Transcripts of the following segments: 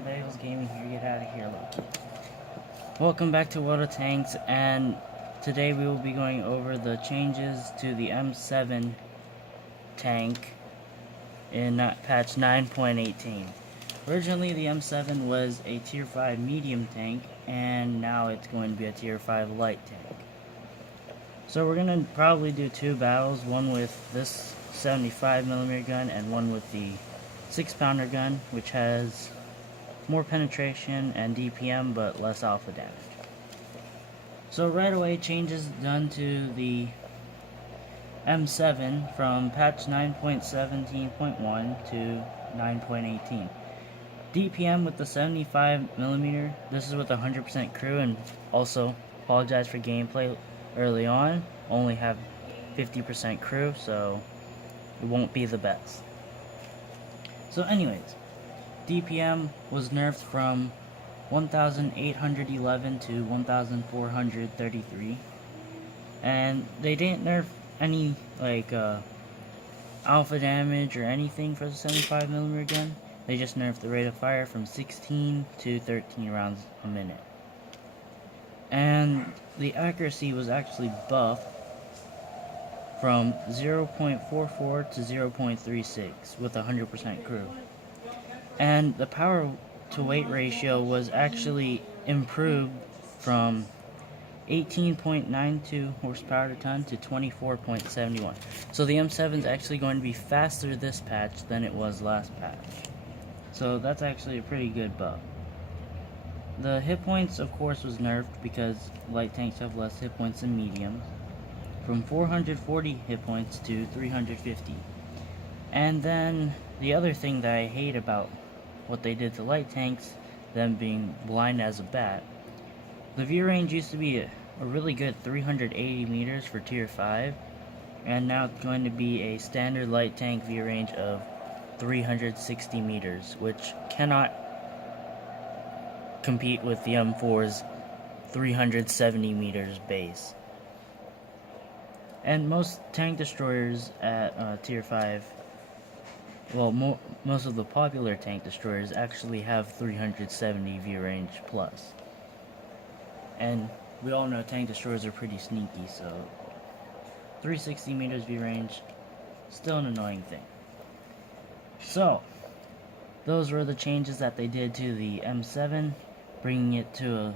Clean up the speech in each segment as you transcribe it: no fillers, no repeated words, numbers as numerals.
everyone, Bagels Gaming here. Get out of here, Loki. Welcome back to World of Tanks, and today we will be going over the changes to the M7 tank in patch 9.18. Originally, the M7 was a tier 5 medium tank, and now it's going to be a tier 5 light tank. So we're going to probably do two battles, one with this 75mm gun and one with the 6-pounder gun, which has more penetration and DPM but less alpha damage. So right away, changes done to the M7 from patch 9.17.1 to 9.18. DPM with the 75mm, this is with 100% crew, and also apologize for gameplay early on, only have 50% crew, so it won't be the best. So anyways, DPM was nerfed from 1811 to 1433, and they didn't nerf any alpha damage or anything for the 75mm gun. They just nerfed the rate of fire from 16 to 13 rounds a minute. And the accuracy was actually buffed from 0.44 to 0.36 with 100% crew. And the power to weight ratio was actually improved from 18.92 horsepower to ton to 24.71. So the M7 is actually going to be faster this patch than it was last patch. So that's actually a pretty good buff. The hit points, of course, was nerfed because light tanks have less hit points than mediums, from 440 hit points to 350. And then the other thing that I hate about what they did to light tanks, them being blind as a bat, the view range used to be a really good 380 meters for tier 5, and now it's going to be a standard light tank view range of 360 meters, which cannot compete with the M4's 370 meters base. And most tank destroyers at tier 5, well, most of the popular tank destroyers actually have 370 view range plus. And we all know tank destroyers are pretty sneaky, so 360 meters view range, still an annoying thing. So, those were the changes that they did to the M7, bringing it to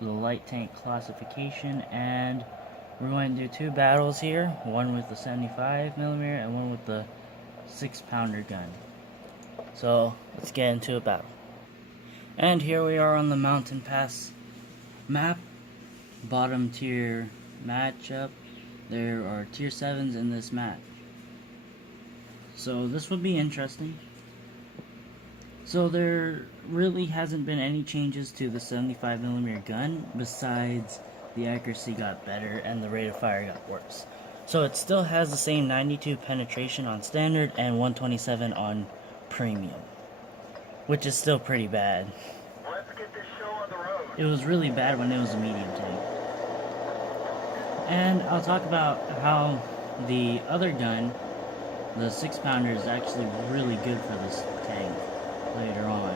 the light tank classification, and we're going to do two battles here, one with the 75mm and one with the 6-pounder gun. So let's get into a battle. And here we are on the Mountain Pass map, bottom tier matchup. There are tier 7s in this map, so this will be interesting. So there really hasn't been any changes to the 75mm gun besides the accuracy got better and the rate of fire got worse. So it still has the same 92 penetration on standard and 127 on premium, which is still pretty bad. Let's get this show on the road. It was really bad when it was a medium tank. And I'll talk about how the other gun, the 6-pounder, is actually really good for this tank later on.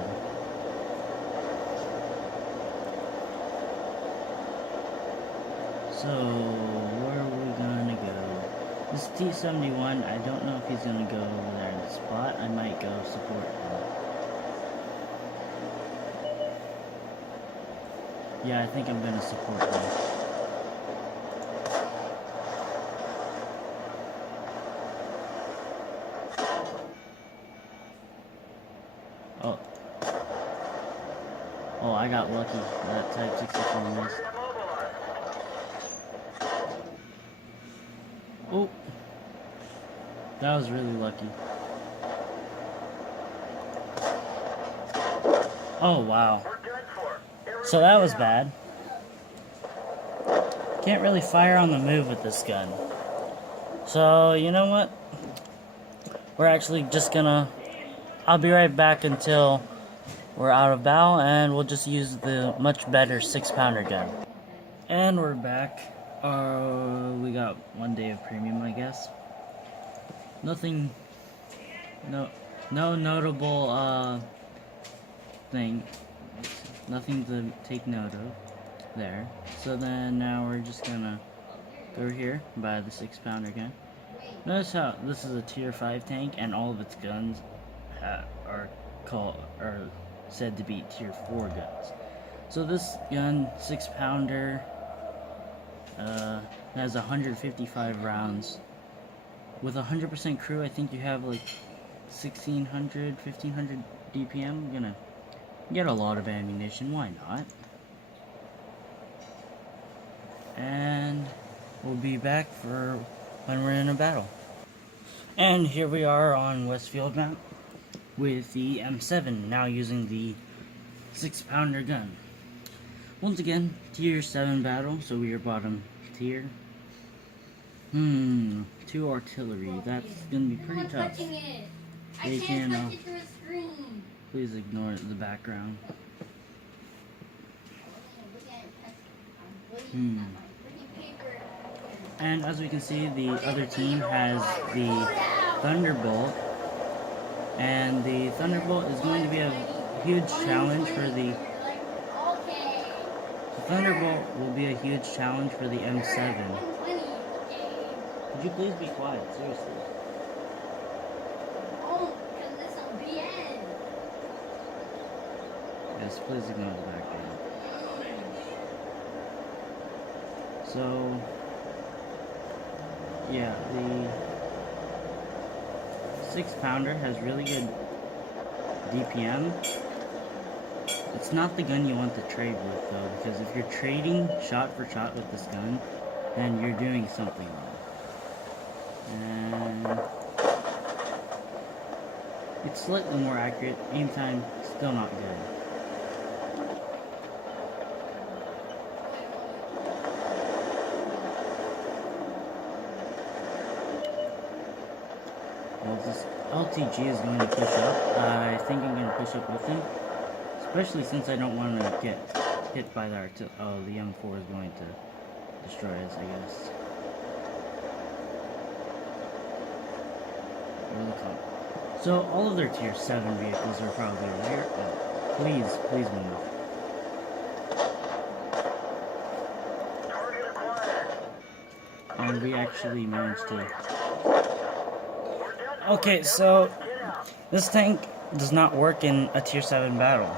So, where are we gonna go? This T-71, I don't know if he's gonna go over there in the spot. I might go support him. Yeah, I think I'm gonna support him. Oh, I got lucky. That Type 64 missed. Oh, that was really lucky. Oh, wow. So that was bad. Can't really fire on the move with this gun. So, you know what? We're actually just gonna... I'll be right back until we're out of battle, and we'll just use the much better 6-pounder gun. And we're back. We got 1 day of premium, I guess. Nothing... No notable, thing. Nothing to take note of there. So then now we're just gonna go here, buy the 6-pounder gun. Notice how this is a tier 5 tank and all of its guns are said to be tier 4 guns. So this gun, 6-pounder, has 155 rounds. With 100% crew, I think you have like 1600, 1500 DPM. You're gonna get a lot of ammunition, why not? And we'll be back for when we're in a battle. And here we are on Westfield map with the M7, now using the 6-pounder gun. Once again, tier 7 battle, so we are bottom tier. 2 artillery, that's gonna be pretty tough. They can, please ignore the background. And as we can see, the other team has the Thunderbolt, and the Thunderbolt is going to be a huge challenge for the Thunderbolt will be a huge challenge for the M7. Could you please be quiet, seriously? Yes, please ignore the background. So, yeah, the 6-pounder has really good DPM. It's not the gun you want to trade with, though, because if you're trading shot for shot with this gun, then you're doing something wrong. And it's slightly more accurate, aim time still not good. Well, this LTG is going to push up. I think I'm going to push up with him, especially since I don't want to get hit by the oh, the M4 is going to destroy us, I guess. So all of their tier 7 vehicles are probably over here. Oh, please move. And we actually managed to... Okay, so this tank does not work in a tier 7 battle.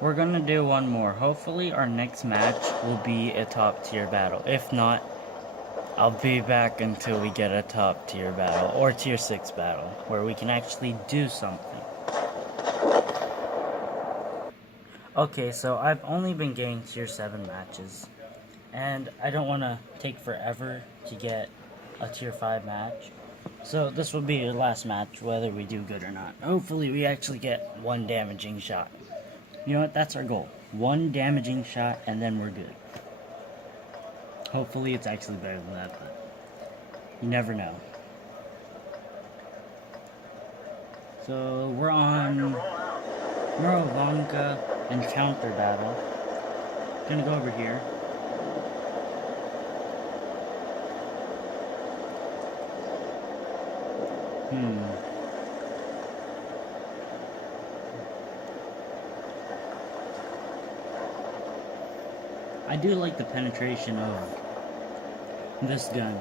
We're gonna do one more. Hopefully our next match will be a top tier battle. If not, I'll be back until we get a top tier battle or tier 6 battle where we can actually do something. Okay, so I've only been getting tier 7 matches, and I don't want to take forever to get a tier 5 match. So this will be your last match, whether we do good or not. Hopefully we actually get one damaging shot. You know what, that's our goal. One damaging shot, and then we're good. Hopefully it's actually better than that, but you never know. So we're on Moravanka Encounter Battle. Gonna go over here. I do like the penetration of this gun.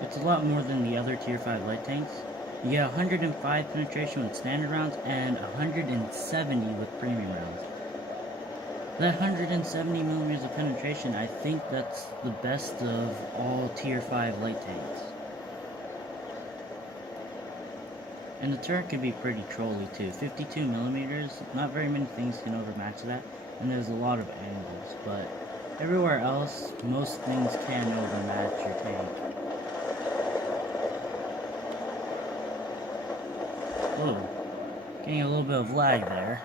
It's a lot more than the other tier 5 light tanks. You get 105 penetration with standard rounds and 170 with premium rounds. That 170 millimeters of penetration, I think that's the best of all tier 5 light tanks. And the turret can be pretty trolly too. 52 millimeters, not very many things can overmatch that, and there's a lot of angles, but everywhere else, most things can overmatch your tank. Whoa, getting a little bit of lag there.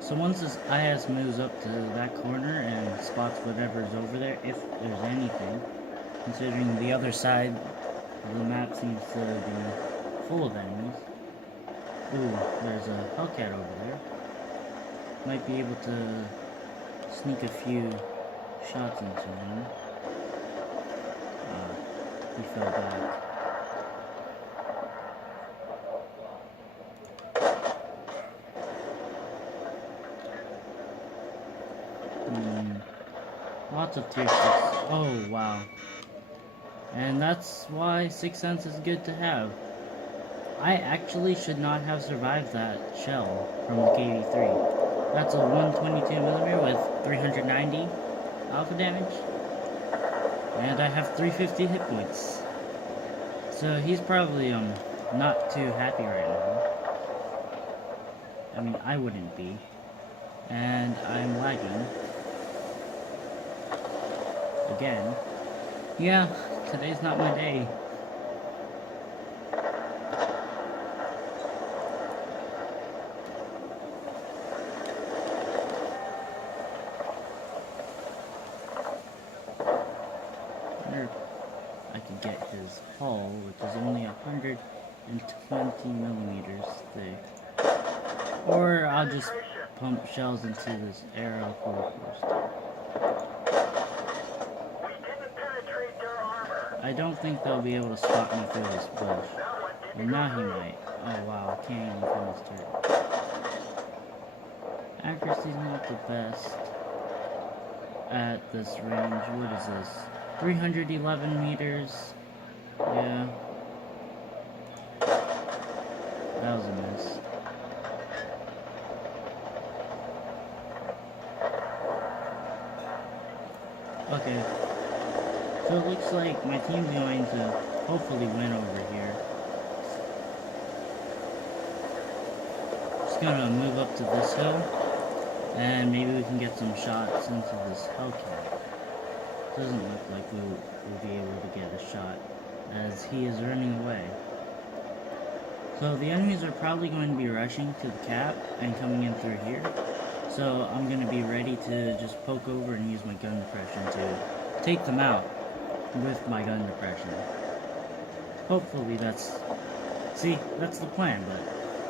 So once this IS moves up to that corner and spots whatever's over there, if there's anything, considering the other side of the map seems to be full of enemies. Ooh, there's a Hellcat over there. might be able to sneak a few shots into him. He fell back. Lots of tier 6. Oh, wow. And that's why Sixth Sense is good to have. I actually should not have survived that shell from the KV-3. That's a 122mm with 390 alpha damage. And I have 350 hit points. So he's probably not too happy right now. I mean, I wouldn't be. And I'm lagging. Again. Yeah, today's not my day. I could get his hull, which is only 120mm thick. Or I'll just pump shells into this arrow course. I don't think they'll be able to spot me through this bush. And now he might. Oh wow, I can't even find this turret. Accuracy's not the best at this range. What is this? 311 meters. Yeah. That was a miss. Okay. So it looks like my team's going to hopefully win over here. Just gonna move up to this hill, and maybe we can get some shots into this Hellcat. Doesn't look like we'll be able to get a shot, as he is running away. So the enemies are probably going to be rushing to the cap and coming in through here. So I'm going to be ready to just poke over and use my gun depression to take them out with my gun depression. Hopefully that's... See, that's the plan, but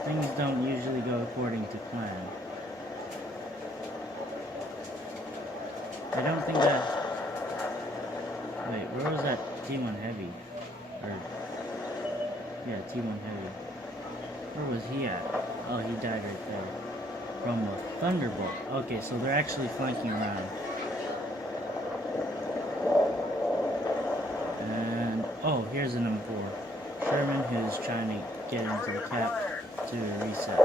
things don't usually go according to plan. I don't think that... Wait, where was that T1 Heavy? Or... Yeah, T1 Heavy. Where was he at? Oh, he died right there. From a Thunderbolt. Okay, so they're actually flanking around. And... oh, here's an M4. Sherman who's trying to get into the cap to reset.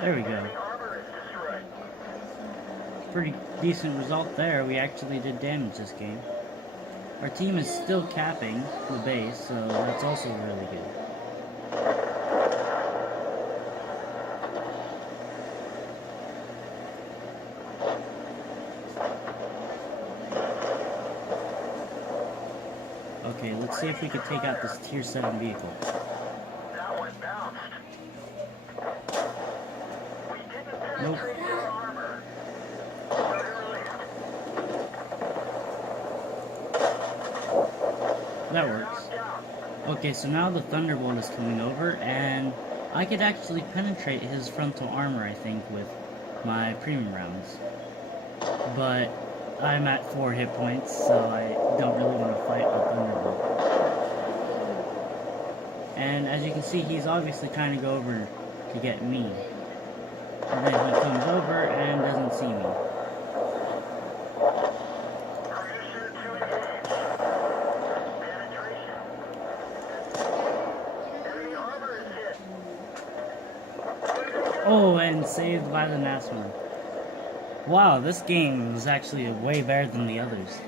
There we go. Pretty decent result there. We actually did damage this game. Our team is still capping the base, so that's also really good. Okay, let's see if we can take out this tier 7 vehicle. Nope. That works. Okay, so now the Thunderbolt is coming over, and I could actually penetrate his frontal armor, I think, with my premium rounds. But I'm at 4 hit points, so I don't really want to fight a Thunderbolt. And as you can see, he's obviously trying to go over to get me. And then he comes over and doesn't see me. Oh, and saved by the Nashorn. Wow, this game was actually way better than the others.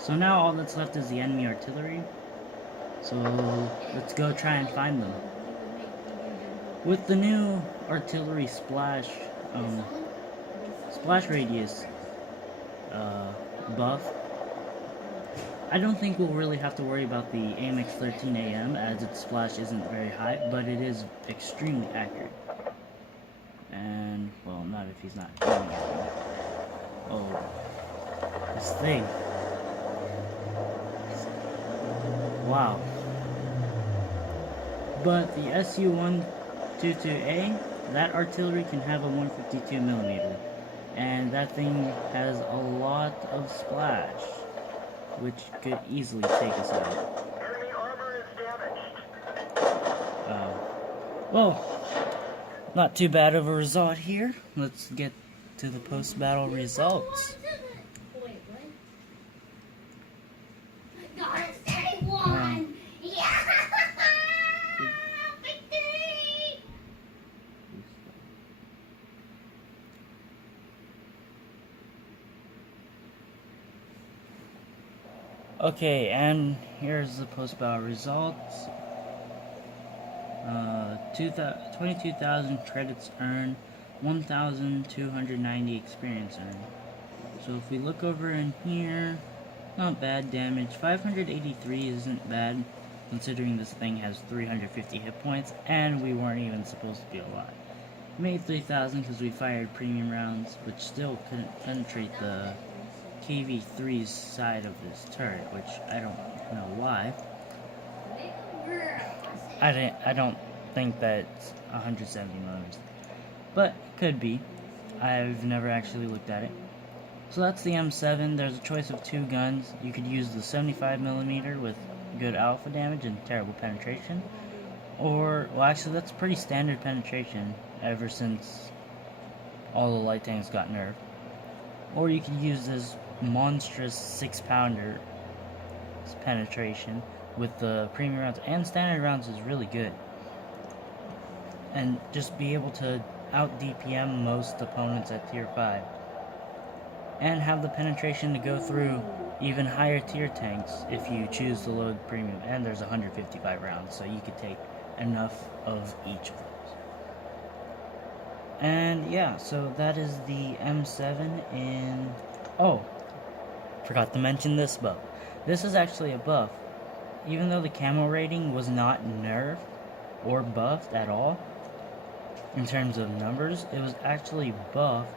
So now all that's left is the enemy artillery. So let's go try and find them. With the new artillery splash radius buff, I don't think we'll really have to worry about the AMX 13AM as its splash isn't very high, but it is extremely accurate. And, well, not if he's not aiming at me. Oh, this thing. Wow. But the Su-122A, that artillery can have a 152 millimeter, and that thing has a lot of splash, which could easily take us out. Enemy armor is damaged. Well, not too bad of a result here. Let's get to the post-battle results. Wait, what? Gotta say one! Yeah! Victory! Okay, and here's the post-battle results. 22,000 credits earned, 1,290 experience earned. So if we look over in here, not bad damage. 583 isn't bad, considering this thing has 350 hit points, and we weren't even supposed to be alive. Made 3,000 because we fired premium rounds, which still couldn't penetrate the KV-3's side of this turret, which I don't know why. I don't think that's 170 millimeters, but could be. I've never actually looked at it. So that's the M7. There's a choice of two guns. You could use the 75 millimeter with good alpha damage and terrible penetration, or well, actually that's pretty standard penetration ever since all the light tanks got nerfed. Or you could use this monstrous 6-pounder penetration with the premium rounds, and standard rounds is really good. And just be able to out DPM most opponents at tier 5. And have the penetration to go through even higher tier tanks if you choose to load premium. And there's 155 rounds, so you could take enough of each of those. And yeah, so that is the M7 in... Oh, forgot to mention this buff. This is actually a buff. Even though the camo rating was not nerfed or buffed at all, in terms of numbers, it was actually buffed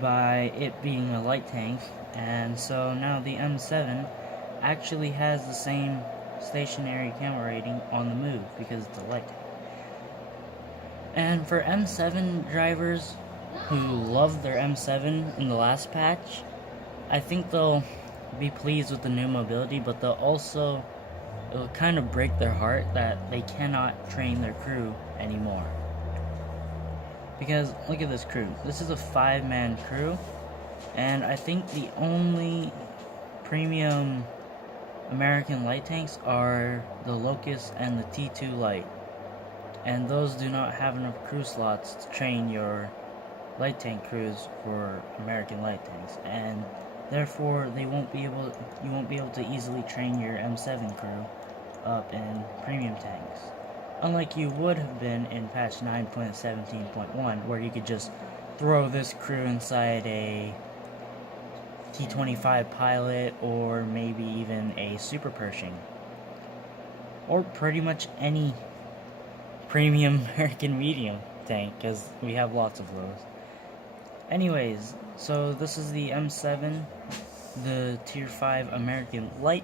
by it being a light tank, and so now the M7 actually has the same stationary camo rating on the move because it's a light tank. And for M7 drivers who loved their M7 in the last patch, I think they'll be pleased with the new mobility, but it'll kind of break their heart that they cannot train their crew anymore. Because look at this crew. This is a 5-man crew, and I think the only premium American light tanks are the Locust and the T2 Light, and those do not have enough crew slots to train your light tank crews for American light tanks, and therefore you won't be able to easily train your M7 crew up in premium tanks, unlike you would have been in patch 9.17.1, where you could just throw this crew inside a T-25 Pilot, or maybe even a Super Pershing, or pretty much any premium American medium tank, because we have lots of those. Anyways, so this is the M7, the tier 5 American light